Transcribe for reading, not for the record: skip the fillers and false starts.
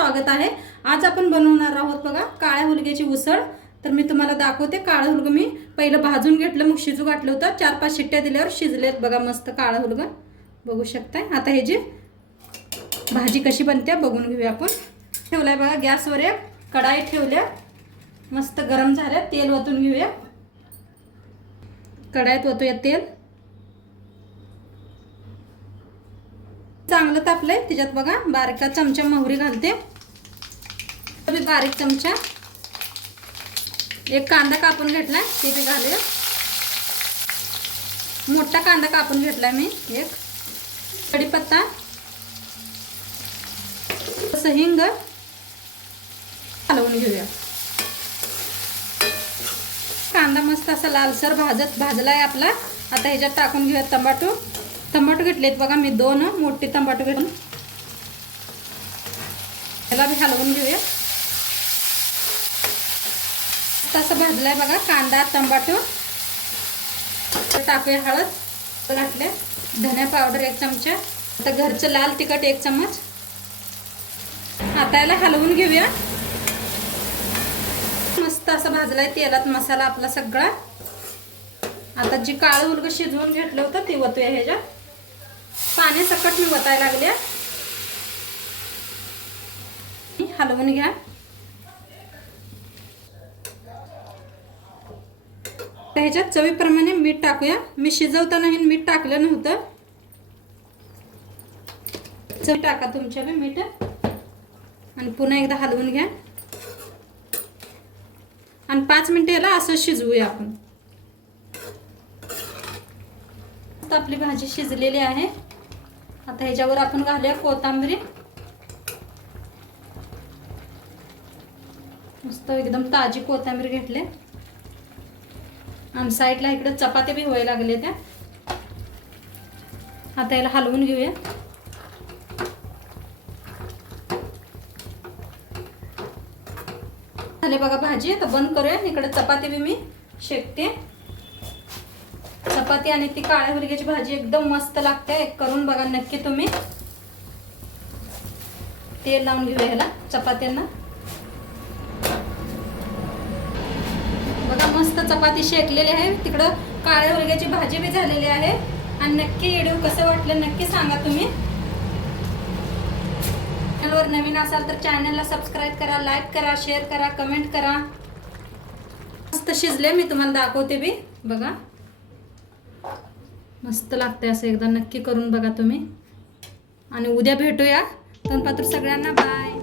स्वागत आहे। आज आपण बनवणार आहोत बघा काळ्या हुलग्याची उसळ। तर मी तुम्हाला दाखवते। काळं हुलगं मी पहिलं भाजून घेतलं, मग शिजू घातलं होतं। 4-5 शिट्ट्या दिल्यावर शिजलेत बघा मस्त काळं हुलगं, बघू शकताय। आता हे जी भाजी कशी बनते बघून घेऊया आपण। ठेवलाय बघा गॅसवर एक कढाई ठेवल्या, मस्त गरम झाल्या। तेल ओतून घेऊया। कढाईत ओतूया तेल, चांगलं तापलंय। त्याच्यात बघा बारका चमचा मोहरी घालते, बारीक चमचा एक कांदा कापून घेतलाय ते बी घालूया। मोठा कांदा कापून घेतलाय मी एक। कढीपत्ता, हिंग हलवून घेऊया। कांदा मस्त असा लालसर भाजलाय आपला। आता ह्याच्यात टाकून घेऊया टमाटो घेतलेत बघा मी 2 मोठे टमाटो घेऊन याला भी हलवून घेऊया। असं भाजलाय बघा कांदा टमाटो। टाकूया हळद घातले, धनिया पावडर 1 चमचा, आता घरचं लाल तिखट 1 चमच। आता याला हलवून घेऊया। मस्त असं भाजलाय तेलात मसाला आपला सगळा। आता जी काळं हुलगं शिजवून घेतलं होतं ते वतूया ह्याच्यात। पाण्यासकट मी वतायला लागले, हलवून घ्या। ह्याच्यात चवीप्रमाणे मीठ टाकूया। मी शिजवताना हे मीठ टाकलं नव्हतं, चवी टाका तुमच्या बी मीठ। आणि पुन्हा एकदा हलवून घ्या आणि 5 मिनिटे याला असं शिजवूया आपण। आपली भाजी शिजलेली आहे। आता ह्याच्यावर आपण घालूया कोथिंबीर, मस्त एकदम ताजी कोथिंबीर घेतले। आणि साईडला इकडे चपाती बी व्हायला लागले त्या। आता याला हलवून घेऊया। झाले बघा भाजी। आता बंद करूया। इकडे चपाती बी मी शेकते। चपाती आणि ती काळ्या हुलग्याची भाजी एकदम मस्त लागते, करून बघा नक्की तुम्ही। तेल लावून घेऊया ह्याला चपात्यांना। बघा मस्त चपाती शेकलेली आहे, तिकडं काळ्या हुलग्याची भाजी बी झालेली आहे। आणि नक्की व्हिडिओ कसं वाटलं नक्की सांगा तुम्ही। चॅनलवर नवीन असाल तर चॅनलला सबस्क्राइब करा, लाईक करा, शेअर करा, कमेंट करा। मस्त शिजले, मी तुम्हाला दाखवते बी बघा। मस्त लागते असं, एकदा नक्की करून बघा तुम्ही। आणि उद्या भेटूया। तोपर्यंत सगळ्यांना बाय।